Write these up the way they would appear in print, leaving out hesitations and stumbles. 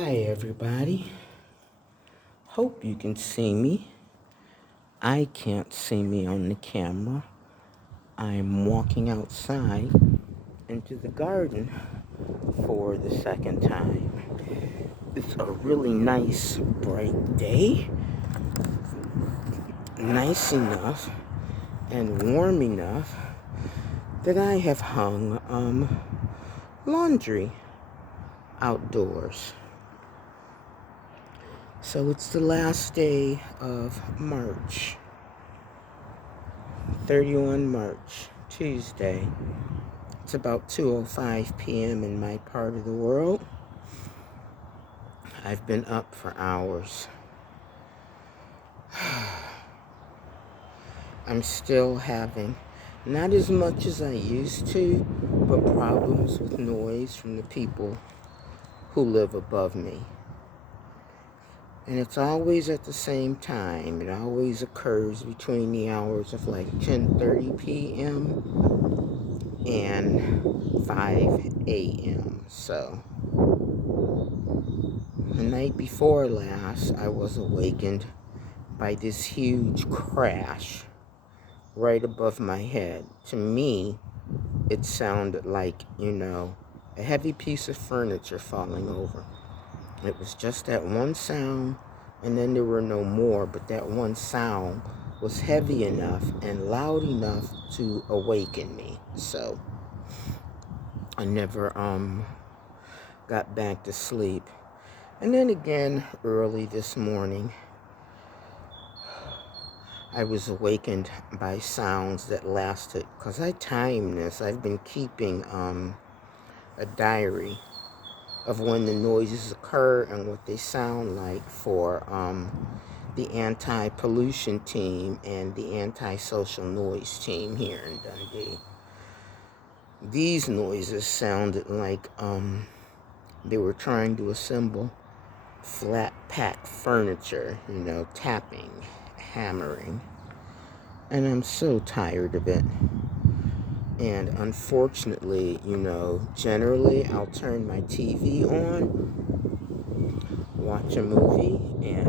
Hi, everybody. Hope you can see me. I can't see me on the camera. I'm walking outside into the garden for the second time. It's a really nice, bright day. Nice enough and warm enough that I have hung laundry outdoors. So it's the last day of March. 31 March, Tuesday. It's about 2:05 p.m. in my part of the world. I've been up for hours. I'm still having, not as much as I used to, but problems with noise from the people who live above me. And it's always at the same time. It always occurs between the hours of like 10:30 p.m. and 5 a.m. So, the night before last, I was awakened by this huge crash right above my head. To me, it sounded like, a heavy piece of furniture falling over. It was just that one sound, and then there were no more, but that one sound was heavy enough and loud enough to awaken me. So, I never got back to sleep. And then again, early this morning, I was awakened by sounds that lasted, because I timed this. I've been keeping a diary of when the noises occur and what they sound like for the anti-pollution team and the anti-social noise team here in Dundee. These noises sounded like they were trying to assemble flat pack furniture, tapping, hammering. And I'm so tired of it. And unfortunately, generally I'll turn my TV on, watch a movie, and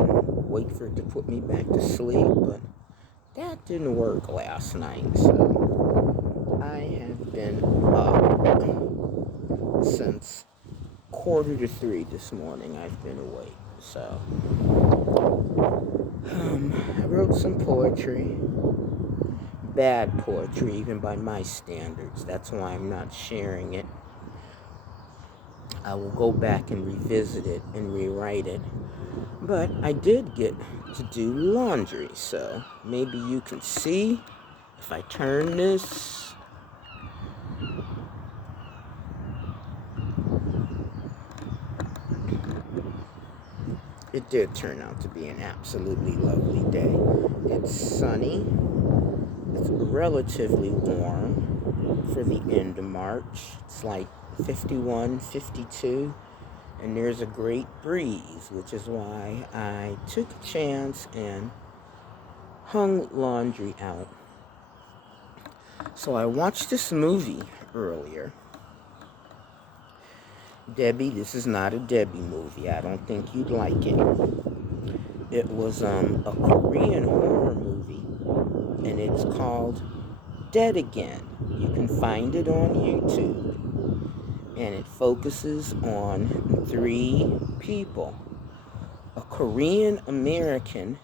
wait for it to put me back to sleep. But that didn't work last night. So I have been up since 2:45 this morning. I've been awake. So I wrote some poetry. Bad poetry, even by my standards. That's why I'm not sharing it. I will go back and revisit it and rewrite it. But I did get to do laundry, so maybe you can see if I turn this. It did turn out to be an absolutely lovely day. It's sunny. It's relatively warm for the end of March. It's like 51, 52, and there's a great breeze, which is why I took a chance and hung laundry out. So I watched this movie earlier. Debbie, this is not a Debbie movie. I don't think you'd like it. It was a Korean horror movie, and it's called Dead Again. You can find it on YouTube, and it focuses on 3 people. A Korean American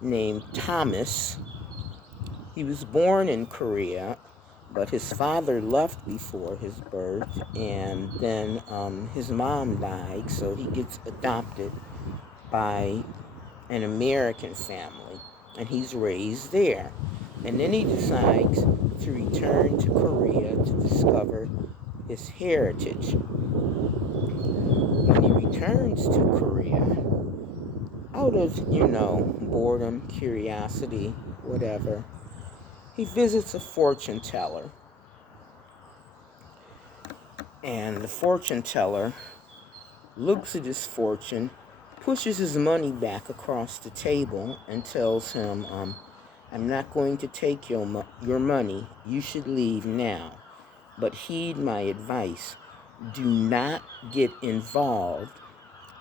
named Thomas. He was born in Korea, but his father left before his birth, and then his mom died, so he gets adopted by an American family, and he's raised there. And then he decides to return to Korea to discover his heritage. When he returns to Korea, out of, boredom, curiosity, whatever, he visits a fortune teller. And the fortune teller looks at his fortune, pushes his money back across the table, and tells him, I'm not going to take your money. You should leave now. But heed my advice. Do not get involved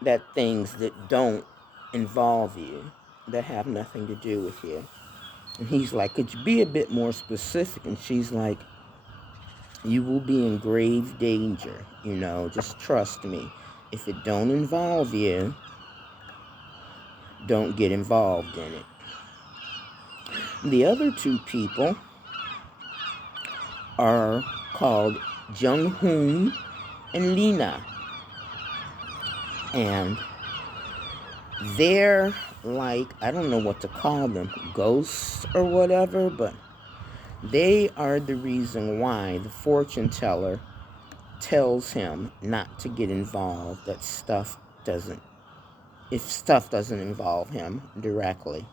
that things that don't involve you, that have nothing to do with you. And he's like, could you be a bit more specific? And she's like, you will be in grave danger, just trust me. If it don't involve you, don't get involved in it. The other two people are called Jung Hoon and Lena. And they're like, I don't know what to call them, ghosts or whatever, but they are the reason why the fortune teller tells him not to get involved, if stuff doesn't involve him directly.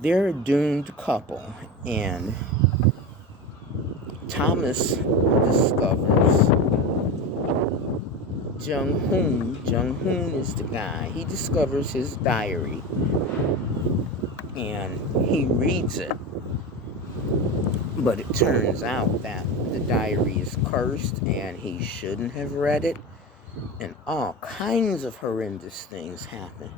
They're a doomed couple, and Thomas discovers Jung Hoon is the guy. He discovers his diary, and he reads it. But it turns out that the diary is cursed, and he shouldn't have read it, and all kinds of horrendous things happen.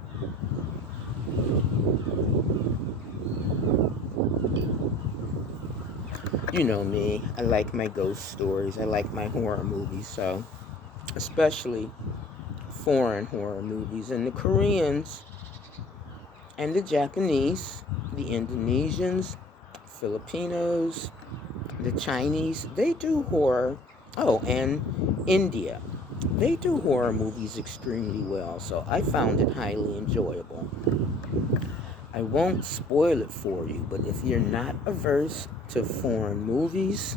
You know me, I like my ghost stories, I like my horror movies, so especially foreign horror movies. And the Koreans and the Japanese, the Indonesians, Filipinos, the Chinese, they do horror. Oh, and India, they do horror movies extremely well, so I found it highly enjoyable. I won't spoil it for you, but if you're not averse to foreign movies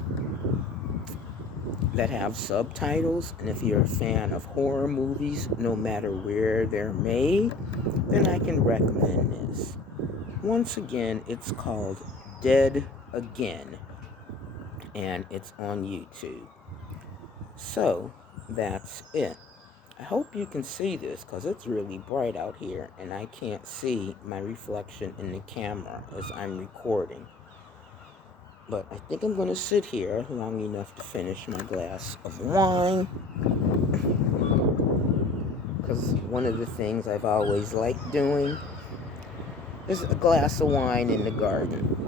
that have subtitles, and if you're a fan of horror movies, no matter where they're made, then I can recommend this. Once again, it's called Dead Again, and it's on YouTube. So, that's it. I hope you can see this, because it's really bright out here, and I can't see my reflection in the camera as I'm recording. But I think I'm going to sit here long enough to finish my glass of wine, because one of the things I've always liked doing is a glass of wine in the garden.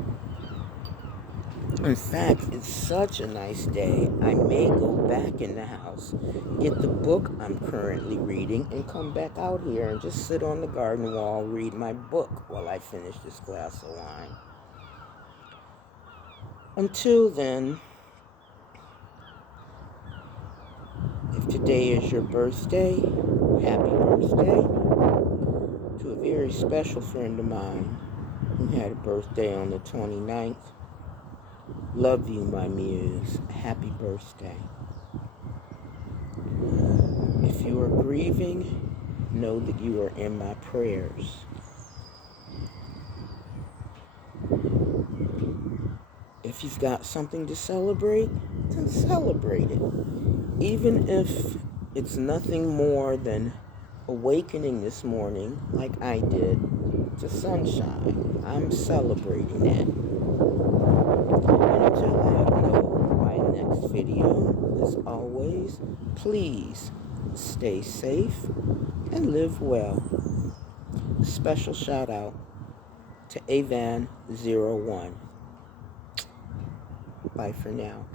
In fact, it's such a nice day, I may go back in the house, get the book I'm currently reading, and come back out here and just sit on the garden wall, read my book while I finish this glass of wine. Until then, if today is your birthday, happy birthday to a very special friend of mine who had a birthday on the 29th. Love you, my muse. Happy birthday. If you are grieving, know that you are in my prayers. If you've got something to celebrate, then celebrate it. Even if it's nothing more than awakening this morning, like I did, to sunshine, I'm celebrating that. And until I upload my next video, as always, please stay safe and live well. A special shout out to Avan01. Bye for now.